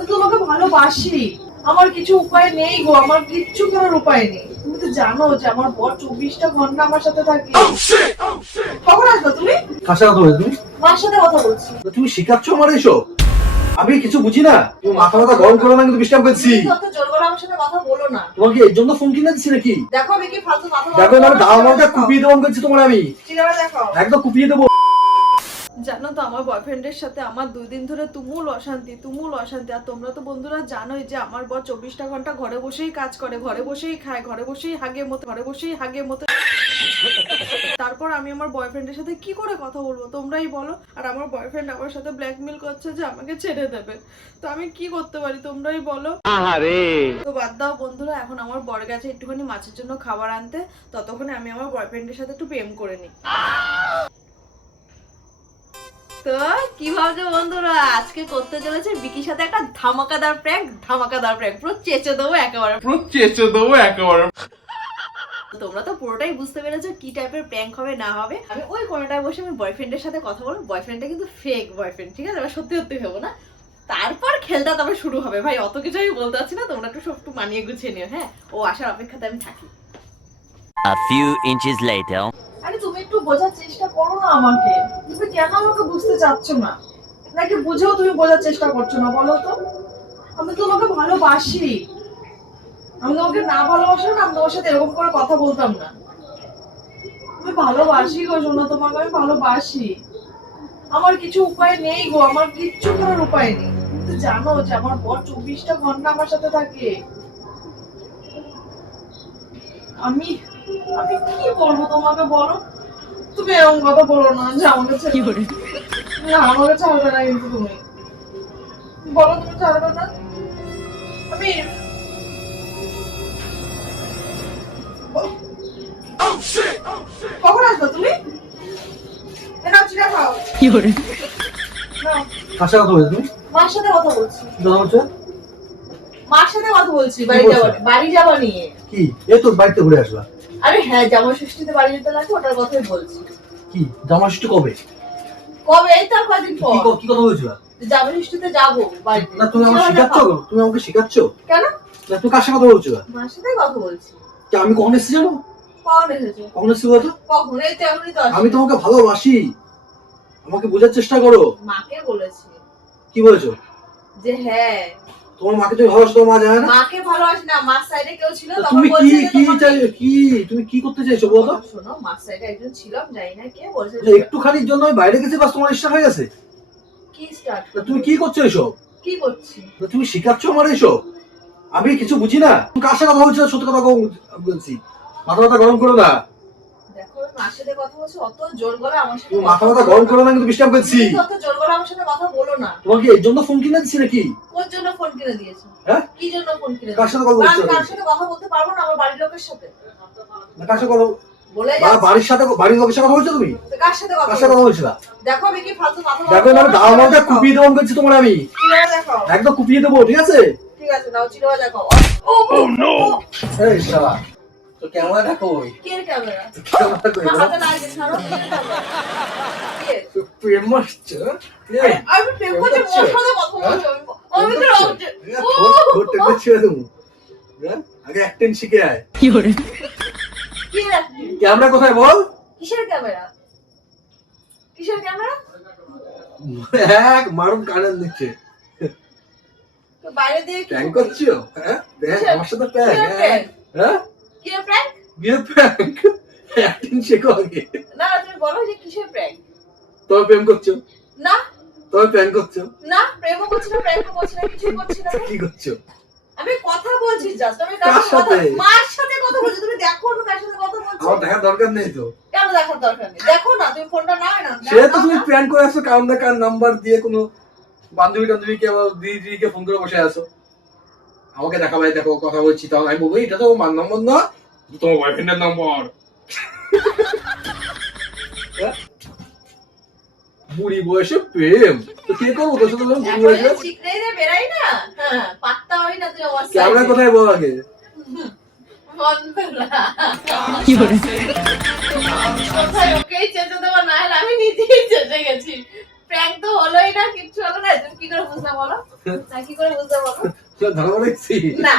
আমি তোমাকে ভালোবাসি, আমার কিছু উপায় নেই গো, আমার কিচ্ছু করার উপায় নেই। তুমি তো জানো যে আমার বর 24টা ঘন্টা আমার সাথে থাকে। কখন আসবে তুমি? কার সাথে কথা বলছো তুমি? মার সাথে কথা বলছি। তুমি শিখাচ্ছ আমার এসব? আমি কিছু বুঝি না। তুমি মাথা গরম করো না, কিন্তু ডিস্টার্ব করছি। তুমি তো জোর করে আমার সাথে কথা বলো না। তোমাকে এর জন্য ফোন কিনে দিচ্ছি নাকি? দেখো আমি কি ফালতু মাথা দেখো না, দাওয়াটা কুপিয়ে দেবো করছি তোমার, আমি চিনারা দেখো একদম কুপিয়ে দেবো। জানো তো আমার বয়ফ্রেন্ডের সাথে আমার 2 দিন ধরে তুমুল অশান্তি। আর তোমরা তো বন্ধুরা জানোই যে আমার বর 24টা ঘন্টা ঘরে বসেই কাজ করে, ঘরে বসেই খায়, ঘরে বসেই হাগের মতো। তারপর আমি আমার বয়ফ্রেন্ডের সাথে কি করে কথা বলবো তোমরাই বলো। আর আমার বয়ফ্রেন্ড আমার সাথে ব্ল্যাকমেল করছে যে আমাকে ছেড়ে দেবে। তো আমি কি করতে পারি তোমরাই বলো। তো বাদ দাও বন্ধুরা, এখন আমার বর গেছে একটুখানি মাছের জন্য খাবার আনতে। ততক্ষণে আমি আমার বয়ফ্রেন্ডের সাথে একটু প্রেম করে নিই। তো কি ভাবছো বন্ধুরা, আজকে করতে চলেছে বিকির সাথে একটা ধামাকাদার প্র্যাঙ্ক। পুরো চেঁচে দেবো একেবারে। তোমরা তো পুরোটাই বুঝতে পেরেছো কি টাইপের প্র্যাঙ্ক হবে না হবে। আমি ওই কোণাটায় বসে আমি বয়ফ্রেন্ডের সাথে কথা বলবো। বয়ফ্রেন্ডটা কিন্তু ফেক বয়ফ্রেন্ড, ঠিক আছে? এবার সত্যি ভেবো না। তারপর খেলটা তবে শুরু হবে। ভাই অত কিছু আমি বলতে পারছি না, তোমরা একটু সব একটু মানিয়ে গুছিয়ে নিও। হ্যাঁ, ও আসার অপেক্ষাতে আমি থাকি। A few inches later. আরে তুমি একটু বোঝার চেষ্টা করো না আমাকে। তুমি কেন আমাকে বুঝতে চাচ্ছ না? নাকি বুঝেও তুমি বোঝার চেষ্টা করছো না বলো তো? আমি তোমাকে ভালোবাসি। আমি তোমাকে না ভালোবাসলে না আমি তোমার সাথে এরকম করে কথা বলতাম না। আমি ভালোবাসি গো শোনো, তোমাকে আমি ভালোবাসি। আমার কিছু উপায় নেই গো, আমার কিচ্ছু করার উপায় নেই। তুমি তো জানো যে আমার বর 24টা ঘন্টা আমার সাথে থাকে। আমি আমি কি বলবো তোমাকে বলো? তুমি এরকম কথা বলো না যে আমাকে ছেড়ে না, আমাকে ছাড়বে না কিন্তু তুমি বলো তুমি ছাড়বে না। আমি কখন আসবে তুমি? নাও চিড়া খাও। নাও। কার সাথে কথা বলছো তুমি? মার সাথে কথা বলছি। কথা বলছো? মার সাথে কথা বলছি কি বলছো? বাড়ি যাওয়া নিয়ে। কি এই তো বাড়িতে ঘুরে আসলা? আরে হ্যাঁ, জামা ষষ্ঠীতে বাড়ি যেতে লাগবে, ওটার কথাই বলছি। কি জামা ষষ্ঠী কবে? কবে? এই তো আর কদিন পর। কি কথা বলছো? জামা ষষ্ঠীতে যাবো বাড়িতে। না তুমি আমাকে শেখাচ্ছ? তুমি আমাকে শেখাচ্ছ কেন? না তুমি কার সাথে কথা বলছো? মার সাথেই কথা বলছি। কি আমি কখন এসেছি জানো? কখন এসেছো? কখন এসেছি বলো তো? কখন? এই তো এখনই তো আমি তোমাকে ভালোবাসি, আমাকে বোঝার চেষ্টা করো। মাকে বলেছি। কি বলেছো? যে হ্যাঁ তোমার মাকে তুমি ভালোবাসো, তোমার মা জানে না? মাকে ভালোবাসি না, মার সাইডে কেউ ছিল তখন তুমি বলছে কি যে কি তোমাকে- চাই, কি তুমি কি করতে চাইছো বলো তো? শোনো, মার সাইডে একজন ছিলাম, জানি না কে বলছে। যে একটুখানির জন্য আমি বাইরে গেছি, বাস তোমার স্টার্ট হয়ে গেছে। কি স্টার্ট? তা তুমি কি করছো এসব? কি করছি? তা তুমি শিখাচ্ছ আমার এসব? আমি কিছু বুঝি না। তুমি কার সাথে কথা বলছো? সত্যি কথা বলছি, মাথা গরম করো না। দেখো আমি মার সাথে কথা বলছি, অত জোর গলা আমার সাথে তুমি মাথা গরম করো না, কিন্তু ডিস্টার্ব করছি। তুমি তো অত জোর গলা আমার সাথে কথা বলো না। তোমাকে এর জন্য ফোন কিনে দিচ্ছি নাকি? কোন জন্য ফোন কিনে দিয়েছো? হ্যাঁ? কি জন্য ফোন কিনে কার সাথে কথা দিয়েছো? বলছো? কার সাথে কথা বলতে পারবো না, আমার বাড়ির লোকের সাথে। না কার সাথে কথা বলে বাড়ির সাথে, বাড়ির লোকের সাথে কথা বলছো তুমি? কার সাথে কথা কার সাথে কথা বলছো? দেখো আমি কি ফালতু মাথা দেখো না, দাওয়াটা কুপিয়ে দেবো করছি তোমার, আমি চিড়া দেখো। একদম কুপিয়ে দেবো, ঠিক আছে? ঠিক আছে, নাও চিড়া দেখো। ও নো, এই শালা তো ক্যামেরা দেখো। ওই কে ক্যামেরা? ক্যামেরা কই না, হাতে লাগে, ছাড়ো। কে? প্রেম মারছো? এই আমি প্রেম করছি, ওর সাথে কথা বলছি। আমি তো রাখছি। ঘুরতে করছো তুমি? হ্যাঁ, আগে অ্যাক্টিং শিখে আয়। কে রাখছি? ক্যামেরা কোথায় বল? কিসের ক্যামেরা? কিসের ক্যামেরা? এক মারুন কানের নিচে। তো বাইরে দিয়ে কি প্র্যাঙ্ক করছো? হ্যাঁ, দেখ আমার সাথে প্র্যাঙ্ক। হ্যাঁ, কি প্র্যাঙ্ক? বিয়ে প্র্যাঙ্ক। অ্যাক্টিং শেখো আগে। না তুমি বলো যে কিসের প্র্যাঙ্ক? তবে প্রেম করছো? না তবে প্র্যাঙ্ক করছো? না, প্রেমও করছি না, প্র্যাঙ্কও করছি না, কিছুই করছি না। কি করছো? আমি কথা বলছি জাস্ট। আমি কার সাথে? মার সাথে কথা বলছি। তুমি দেখো আমি কার সাথে কথা বলছি। আমার দেখার দরকার নেই তো। কেন দেখার দরকার নেই? দেখো না, তুমি ফোনটা নাও না। সে তো তুমি প্র্যাঙ্ক করে আসছো, কারণ না কার নাম্বার দিয়ে কোনো বান্ধবীকে দিদিকে ফোন করে বসে আছো। আমাকে দেখা ভাই, দেখো কথা বলছি, তখন আমি বলবো এটা তো আমার নম্বর না, তোমার বয়ফ্রেন্ডের নম্বর। বুড়ি বয়সে প্রেম তো কে করবো তোর সাথে? বুড়ি বয়সে চিকড়ে দিয়ে বেরাই না। হ্যাঁ, পাত্তা হয় না তুই আমার ক্যামেরা কোথায় বল আগে? কি বলে? কোথায় ওকেই চেঁচে দেবো, না হলে আমি নিজেই চেঁচে গেছি। প্র্যাঙ্ক তো হলোই না, কিচ্ছু হলো না, তুমি কি করে বুঝতে বলো? না কি করে বুঝতে বলো? ধরা পড়েছি না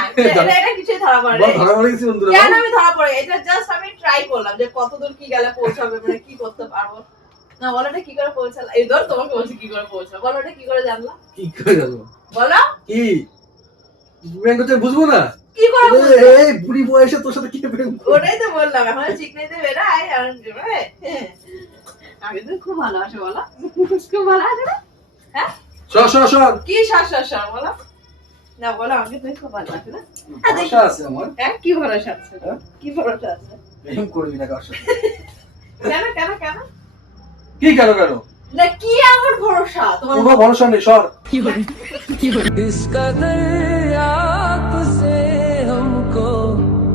এটা কিছুই ধরা পড়ে বল, ধরা পড়েছি বন্ধুরা। কেন আমি ধরা পড়ে? এটা জাস্ট আমি ট্রাই করলাম যে কতদূর কি গেলে পৌঁছাবে, মানে কি করতে পারবো। না বলো এটা কি করে পৌঁছালো? এই ধর তোমাকে বলছি কি করে পৌঁছালো, বলো এটা কি করে জানলা? কি করে জানবো? বলো কি প্র্যাঙ্ক করতে বুঝবো না? কি করে বুঝতে? এই বুড়ি বয়সে তোর সাথে কি প্র্যাঙ্ক? ওটাই তো বললাম, এখন চিকনাইতে বেরাই আর আগে তো খুব ভালোবাসে, বলো খুব ভালোবাসে না? হ্যাঁ সর সর সর। কি শাস বলো না, বলো আমাকে তুমি খুব ভালোবাসে না? ভরসা আছে আমার। হ্যাঁ কি ভরসা আছে? হ্যাঁ? কি ভরসা আছে? প্রেম করবি না কার সাথে? কেন কেন কেন কি কেন কেন? না কি আমার ভরসা তোমার? কোনো ভরসা নেই, সর। इस कदर आपसे हमको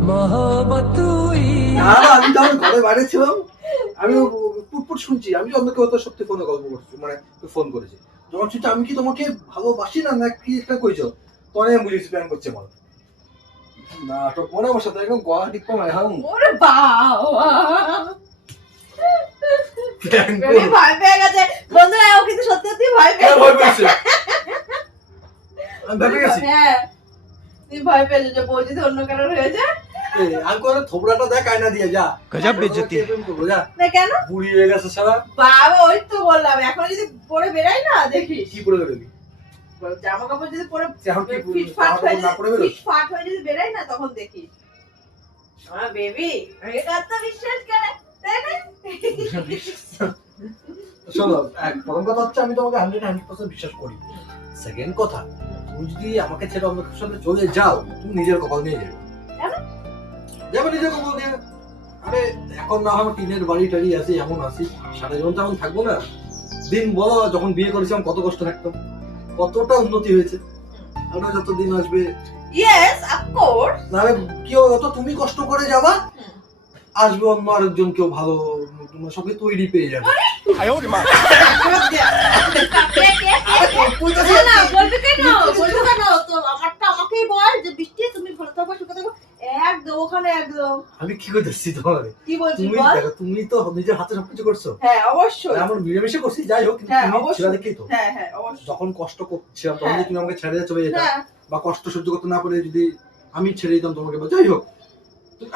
मोहब्बत हुई। না না, আমি তো আমার ঘরে বাইরে ছিলাম, আমি পুটপুট শুনছি, আমি অন্য কেউ তো সত্যি ফোনে গল্প করছি, মানে ফোন করেছি, যখন শুনছি আমি কি তোমাকে ভালোবাসি না, না কি একটা কইছো, তখন আমি বুঝেছি প্ল্যান করছে বল। নাটক মনে আমার সাথে একদম গলা টিপ কমায় হাম ওরে বাবা, প্ল্যান বেবি ভয় পেয়ে গেছে বন্ধুরা, ও কিন্তু সত্যি সত্যি ভয় পেয়ে ভয় পেয়েছে, আমি ভয় পেয়ে গেছি। হ্যাঁ তুই ভয় পেয়েছো যে বউ যদি অন্য কারোর হয়ে যায়। আমি করে থোবড়াটা দেখ আয়না দিয়ে যা, গজব বেইজ্জতি। যা, না কেন বুড়ি হয়ে গেছে সারা। বাবা, ওই তো বললাম এখন যদি পরে বেরাই না দেখিস কি পরে বেরোবি? জামা কাপড় যদি পরে এখন কি ফিটফাট জামা হয়ে কাপড় না পরে বেরোস? ফিটফাট হয়ে যদি বেরাই না তখন দেখিস আমার বেবি এটা তো বিশ্বাস করে, তাই না? শোনো, প্রথম কথা হচ্ছে আমি তোমাকে 100% বিশ্বাস করি। সেকেন্ড কথা, তুমি যদি আমাকে ছেড়ে অন্য কারোর সাথে চলে যাও, তুমি নিজের কপাল নিয়ে যাবে। কেন? যাবে নিজের কপাল নিয়ে। আরে এখন না আমার টিনের বাড়ি টাড়ি আছে, এমন আছি, সারা জীবন তো এমন থাকবো না। দিন বলো, যখন বিয়ে করেছিলাম কত কষ্ট থাকতাম, কতটা উন্নতি হয়েছে। আরো যত দিন আসবে, ইয়েস অফ কোর্স। নাহলে কি হবে, যত তুমি কষ্ট করে যাবা, আসবে অন্য আরেকজন কেউ ভালো, তোমার সঙ্গে তৈরি পেয়ে যাবে। না বলবে কেন, বলবে কেন? তো আমারটা আমাকেই বল যে বৃষ্টি তুমি ভালো থাকো সুখে থাকো, একদম ওখানে একদম। আমি কি করতেছি তোমার? কি বলছিস তুমি বল? দেখো, তুমি তো নিজের হাতে সবকিছু করছো। হ্যাঁ অবশ্যই। আমার মিলেমিশে করছি, যাই হোক, কিন্তু হ্যাঁ, তুমি অবশ্যই। ছেড়ে দেখেই তো। হ্যাঁ হ্যাঁ অবশ্যই। যখন কষ্ট করছিলাম তখন হ্যাঁ। যদি তুমি আমাকে ছেড়ে দিয়ে চলে যেতা, হ্যাঁ বা কষ্ট সহ্য করতে না পারে যদি আমি ছেড়ে দিতাম তোমাকে, বা যাই হোক,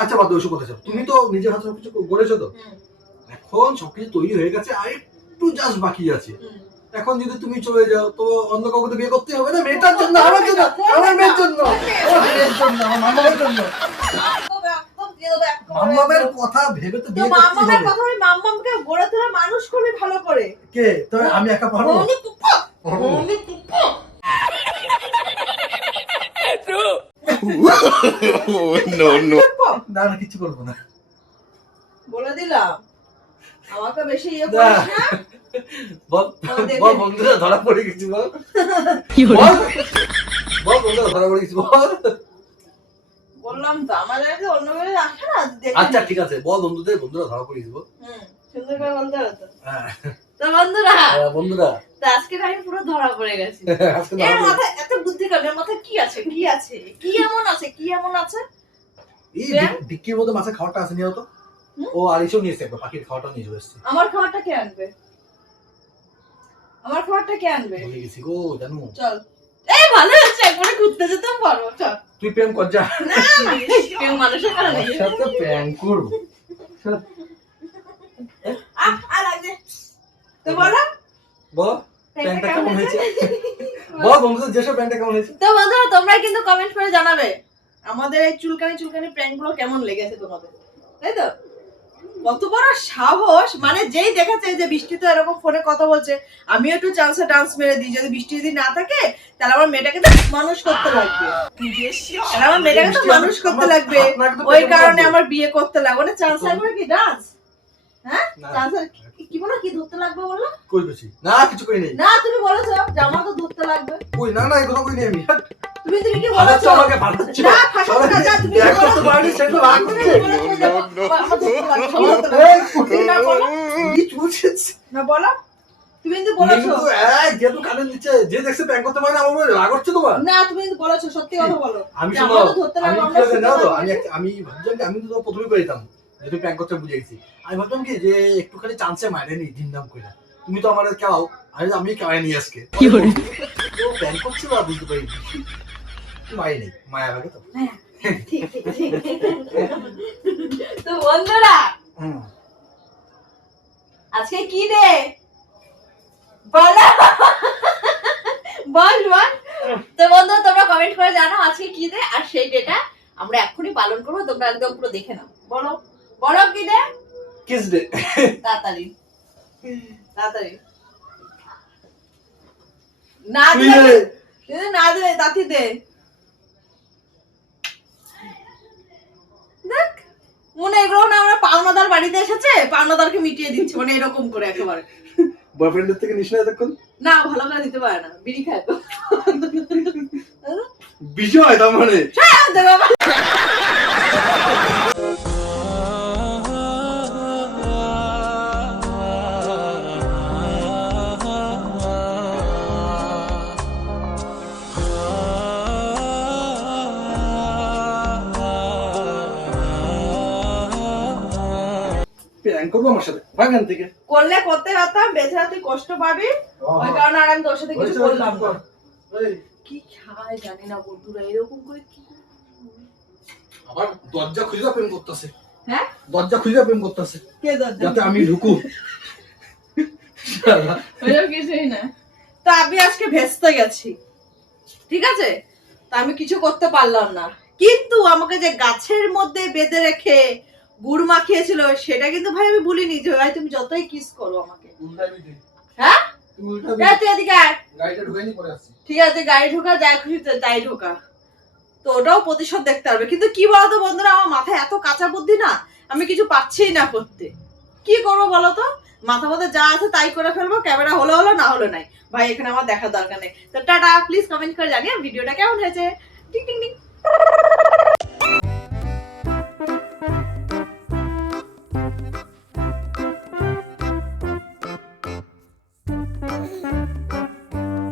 আচ্ছা বাদ দাও ওইসব কথা। তুমি তো নিজের হাতে সবকিছু গড়েছো তো, হুম, এখন সবকিছু তৈরি হয়ে গেছে, আর একটু জাস্ট বাকি আছে। হুম। এখন যদি তুমি চলে যাও, তো অন্য কাউকে তো বিয়ে করতে হবে না, মেয়েটার জন্য, আমার জন্য, আমার মেয়ের জন্য, আমার মেয়ের জন্য, আমার মামার জন্য। একদম দিয়ে দেবো, একদম। মামামের কথা ভেবে তো তো বিয়ে করতে মাম্মামের হবে। কথা, আমি মাম্মামকে গড়ে তোলা মানুষ করবি ভালো করে। কে? তো আমি একা পারবো? অনেক কুপ্পা, অনেক কুপ্পা। no, no. না না, কিছু করবো না। বলে দিলাম আমাকে বেশি ইয়ে না। করিস না। বল আমাদের বল, বন্ধুরা ধরা পড়ে গেছি, বল বল বল, বন্ধুরা ধরা পড়ে গেছি, বল। বললাম তো আমাদের কাছে অন্য কেউ আসে না, দেখে আচ্ছা নিই। ঠিক আছে, বল বন্ধুরা ধরা পড়ে গেছি, বল। সুন্দর করে বলতে হবে তো। হ্যাঁ, তো বন্ধুরা, বন্ধুরা তো আজকে আমি পুরো ধরা পড়ে গেছি। আজকে এর ধরা মাথায় এত বুদ্ধি কার, এর মাথায় কি আছে, কি আছে, কি এমন আছে, কি এমন আছে? এই ব্যায়াম? ডিক্কির মধ্যে মাছের খাবারটা আছে, নিয়ে তো। হুম? ও আরিশও নিয়েছে, একবার পাখির খাবারটা নিয়ে চলে এসেছে। আমার খাবারটা কে আনবে? আমার খাবারটা কে আনবে? ভুলে গেছি গো, জানো। চল, এই ভালো হচ্ছে, একবারে ঘুরতে যেতেও পারবো, চল। তুই প্রেম কর যা। না কেউ মানুষের কারণে তোর সাথে প্রেম করবো। লাগছে। তো বলো বল প্রেমটা কেমন হয়েছে, বল বন্ধুদের যেসব প্রেমটা কেমন হয়েছে। তো বন্ধুরা তোমরা কিন্তু কমেন্ট করে জানাবে আমাদের এই চুলকানি প্র্যাঙ্ক গুলো কেমন লেগেছে তোমাদের, তাই তো? কত বড় সাহস, মানে যেই দেখেছে যে বৃষ্টি তো এরকম ফোনে কথা বলছে, আমিও একটু চান্সে ডান্স মেরে দিই, যদি বৃষ্টি যদি না থাকে তাহলে আমার মেয়েটাকে তো মানুষ করতে লাগবে, তাহলে আমার মেয়েটাকে তো মানুষ করতে লাগবে, ওই কারণে আমার বিয়ে করতে লাগবে। মানে চান্স একবার কি ডান্স, হ্যাঁ চান্স কি বলো, কি ধরতে লাগবে বললো? কই গেছি না, কিছু কই নেই। না তুমি বলেছো জামা তো ধরতে লাগবে, কই না না, এগুলো কই নেই আমি। তুমি কি ফাটাচ্ছ বলেছো? আমাকে, ফাটাচ্ছ। না, ফাটাচ্ছ না, যা, তুমি এক বলো। করতে পারবি, সেগুলো রাগ করছে। কি চলছিস? না বলো, তুমি কিন্তু তুমি বলেছো। কিন্তু যেহেতু কানের নিচে যে দেখছে প্যান করতে পারে না, আমার উপরে রাগ হচ্ছে তোমার। না তুমি কিন্তু বলেছো, সত্যি কথা বলো। আমি যে শোনো, আমরা তো ধরতে আমি লাগবো, কি আমরা করে শুনতে জানো তো, পারবো। আমি ভাবছিলাম কি, আমি তো তোমার প্রথমে করে দিতাম, যেহেতু প্যান করতে বুঝে গেছি। আমি ভাবলাম কি যে একটুখানি চান্সে মারে নি, দিন দাম করে তুমি তো আমার খাও, আমি খাওয়াই নি আজকে। ও প্ল্যান করছিল আর বুঝতে পারিনি। মাই নেই, মায়া লাগে তো। ঠিক ঠিক ঠিক। তো বন্ধুরা আজকে কি রে বলো, বল বল। তো বন্ধু তোমরা কমেন্ট করে জানাও আজকে কি ডে, আর সেই ডেটা আমরা এখনই পালন করবো, তোমরা একদম পুরো দেখে নাও। বলো বলো কি ডে? Kiss day. তাড়াতাড়ি তাড়াতাড়ি না দিলে না দিলে তাতি দে। দেখ মনে এগুলো না আমরা পাওনাদার বাড়িতে এসেছে, পাওনাদারকে মিটিয়ে দিচ্ছে মানে এরকম করে একেবারে। বয়ফ্রেন্ডের থেকে নিস না এতক্ষণ? না ভালো করে দিতে পারে না, বিড়ি খায় তো। বিষয় তার মানে দে বাবা। প্ল্যান করবো আমার সাথে বাগান থেকে। করলে করতে পারতাম, বেচারা তুই কষ্ট পাবি, ওই কারণে আর আমি তোর সাথে কিছু করলাম না। কি খায় জানি না বন্ধুরা, এরকম করে কি আবার দরজা খুঁজে প্রেম করতেছে। হ্যাঁ দরজা খুঁজে প্রেম করতেছে কে দরজা যাতে আমি ঢুকু। ওইরকম কিছুই না। তো আমি আজকে ভেস্তে গেছি, ঠিক আছে, তা আমি কিছু করতে পারলাম না, কিন্তু আমাকে যে গাছের মধ্যে বেঁধে রেখে গুড় মাখিয়েছিল সেটা কিন্তু ভাই আমি ভুলিনি। যে ভাই তুমি যতই কিস করো আমাকে, হ্যাঁ তুই এদিকে আয়। গাড়িটা ঢুকে নি পরে আসছি। ঠিক আছে গাড়ি ঢোকা, যা খুশি তাই ঢোকা, তো ওটাও প্রতিশোধ দেখতে হবে। কিন্তু কি বলতো বন্ধুরা, আমার মাথায় এত কাঁচা বুদ্ধি না, আমি কিছু পাচ্ছিই না করতে। কি করবো বলতো, মাথা মধ্যে যা আছে তাই করে ফেলবো, ক্যামেরা হলো হলো না হলো নাই, ভাই এখানে আমার দেখার দরকার নেই। তো টাটা, প্লিজ কমেন্ট করে জানিয়ে ভিডিওটা কেমন হয়েছে। টিং টিং টিং।